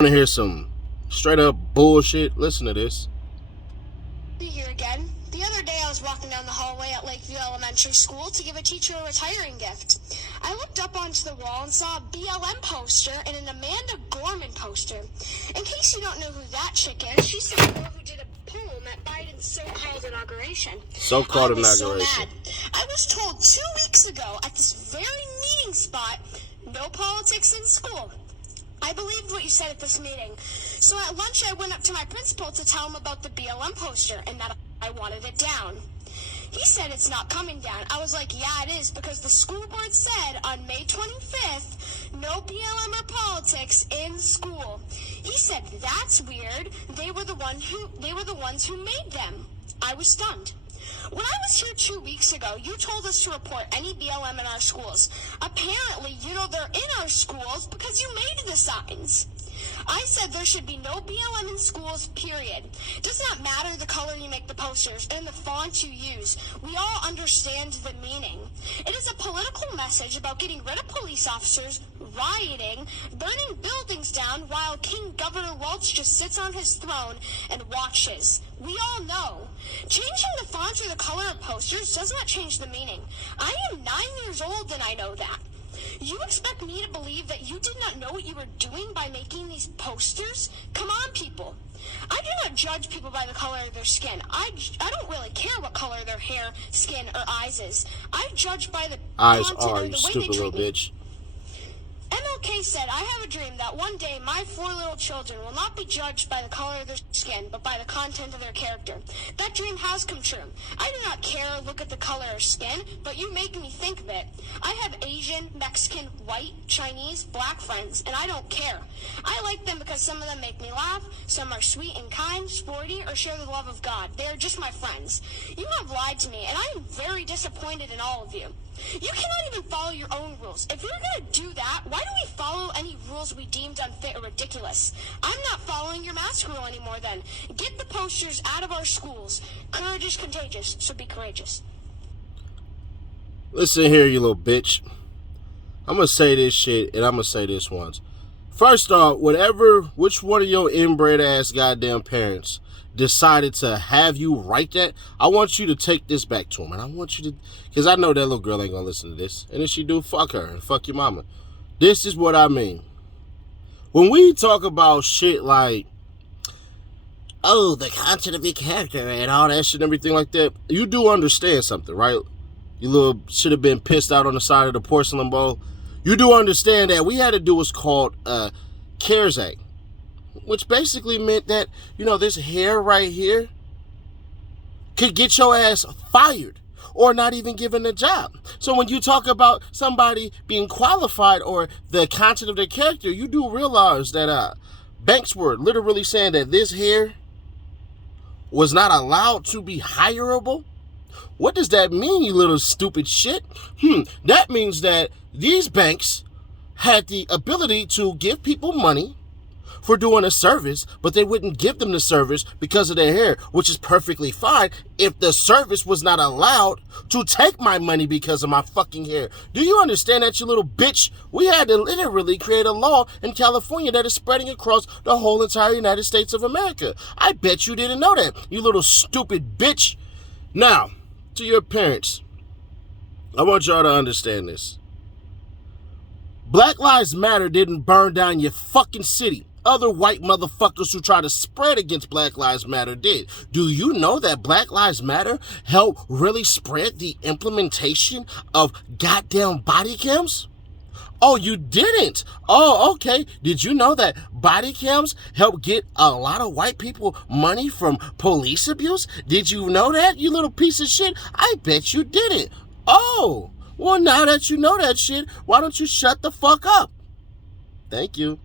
Want to hear some straight up bullshit? Listen to this. Here again. The other day I was walking down the hallway at Lakeview Elementary School to give a teacher a retiring gift. I looked up onto the wall and saw a BLM poster and an Amanda Gorman poster. In case you don't know who that chick is, she's the girl who did a poem at Biden's so-called inauguration. So-called I was inauguration. so mad. I was told 2 weeks ago at this very meeting spot, no politics in school. I believed what you said at this meeting. So at lunch, I went up to my principal to tell him about the BLM poster and that I wanted it down. He said it's not coming down. I was like, yeah, it is, because the school board said on May 25th, no BLM or politics in school. He said, that's weird. They were the ones who made them. I was stunned. When I was here 2 weeks ago, you told us to report any BLM in our schools. Apparently, you know they're in our schools because you made the signs. I said there should be no BLM in schools, period. It does not matter the color you make the posters and the font you use. We all understand the meaning. It is a political message about getting rid of police officers, rioting, burning buildings down while King Governor Welch just sits on his throne and watches. We all know. Changing the font or the color of posters does not change the meaning. I am 9 years old and I know that. You expect me to believe that you did not know what you were doing by making these posters? Come on, people. I do not judge people by the color of their skin. I don't really care what color their hair, skin, or eyes is. I judge by the Eyes content are, or you the way they stupid little treat me. bitch. MLK said, I have a dream that one day my 4 little children will not be judged by the color of their skin, but by the content of their character. That dream has come true. I do not care or look at the color of skin, but you make me think of it. I have Asian, Mexican, white, Chinese, black friends, and I don't care. I like them because some of them make me laugh, some are sweet and kind, sporty, or share the love of God. They are just my friends. You have lied to me, and I am very disappointed in all of you. You cannot even follow your own rules. If you're going to do that, why do we follow any rules we deemed unfit or ridiculous? I'm not following your mask rule anymore then. Get the posters out of our schools. Courage is contagious, so be courageous. Listen here, you little bitch. I'm going to say this shit, and I'm going to say this once. First off, which one of your inbred ass goddamn parents decided to have you write that, I want you to take this back to him. And I want you to, because I know that little girl ain't going to listen to this. And if she do, fuck her and fuck your mama. This is what I mean. When we talk about shit like, oh, the content of your character and all that shit and everything like that, you do understand something, right? You little should have been pissed out on the side of the porcelain bowl. You do understand that we had to do what's called CARES Act, which basically meant that, this hair right here could get your ass fired or not even given a job. So when you talk about somebody being qualified or the content of their character, you do realize that banks were literally saying that this hair was not allowed to be hireable. What does that mean, you little stupid shit? That means that these banks had the ability to give people money for doing a service, but they wouldn't give them the service because of their hair, which is perfectly fine if the service was not allowed to take my money because of my fucking hair. Do you understand that, you little bitch? We had to literally create a law in California that is spreading across the whole entire United States of America. I bet you didn't know that, you little stupid bitch. Now, to your parents, I want y'all to understand this. Black Lives Matter didn't burn down your fucking city. Other white motherfuckers who try to spread against Black Lives Matter did. Do you know that Black Lives Matter helped really spread the implementation of goddamn body cams? Oh, you didn't? Oh, okay. Did you know that body cams help get a lot of white people money from police abuse? Did you know that, you little piece of shit? I bet you didn't. Oh, well, now that you know that shit, why don't you shut the fuck up? Thank you.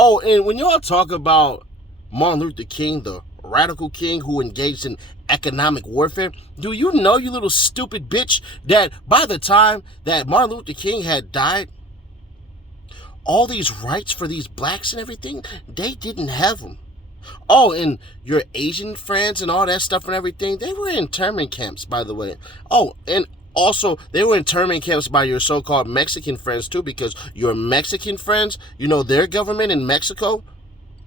Oh, and when y'all talk about Martin Luther King, the radical king who engaged in economic warfare, do you know, you little stupid bitch, that by the time that Martin Luther King had died, all these rights for these blacks and everything, they didn't have them. Oh, and your Asian friends and all that stuff and everything, they were in internment camps, by the way. Oh, and also, they were internment camps by your so-called Mexican friends, too, because your Mexican friends, their government in Mexico,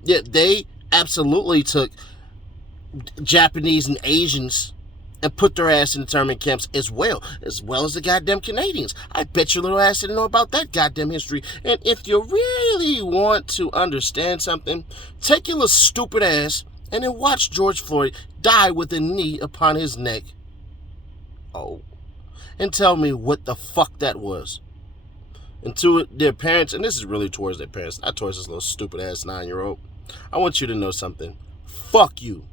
Yeah, they absolutely took Japanese and Asians and put their ass in internment camps as well as the goddamn Canadians. I bet your little ass didn't know about that goddamn history. And if you really want to understand something, take your little stupid ass and then watch George Floyd die with a knee upon his neck. Oh. And tell me what the fuck that was. And to their parents, and this is really towards their parents, not towards this little stupid ass 9-year-old, I want you to know something. Fuck you.